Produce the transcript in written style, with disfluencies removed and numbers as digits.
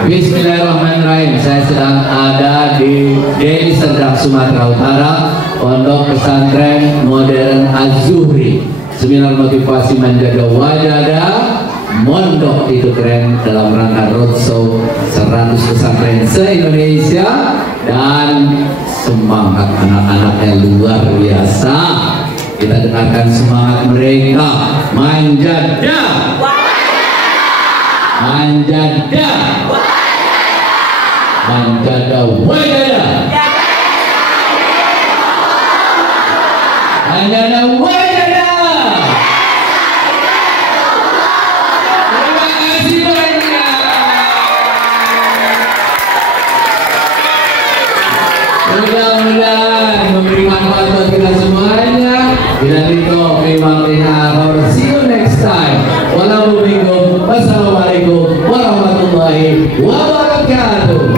Bismillahirrahmanirrahim. Saya sedang ada di Deli Serdang, Sumatera Utara, Pondok Pesantren Modern Az-Zuhri. Seminar motivasi menjaga wajada mondok itu keren dalam rangka roadshow 100 pesantren se-Indonesia, dan semangat anak-anaknya luar biasa. Kita dengarkan semangat mereka. Manjada, manjada, manjada wajada, manjada wajada. Terima kasih banyak. Mudah-mudahan memberi manfaat buat kita semuanya. Bila itu memang see you next time. Wassalamualaikum warahmatullahi wabarakatuh.